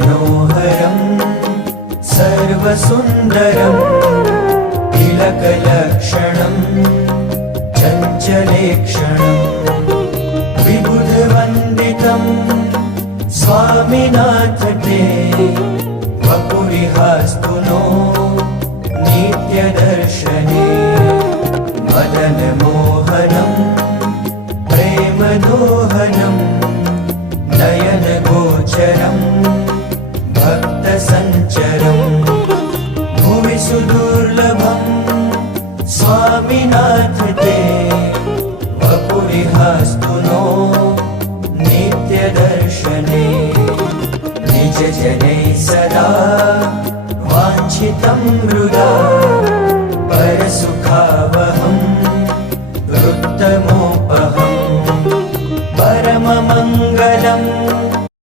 मनोहरं सर्वसुन्दरं तिलकलक्षणं चञ्चलेक्षणं विबुधवन्दितं स्वामिनाथ ते वपुरिहास्तु नो नित्यदर्शने मदनमोहनं प्रेमदोहनं नयनगोचरं भक्तसञ्चरं भुवि सुदुर्लभं स्वामिनाथ ते वपुरिहास्तु नो नित्यदर्शने निजजनैः सदा वाञ्छितं हृदा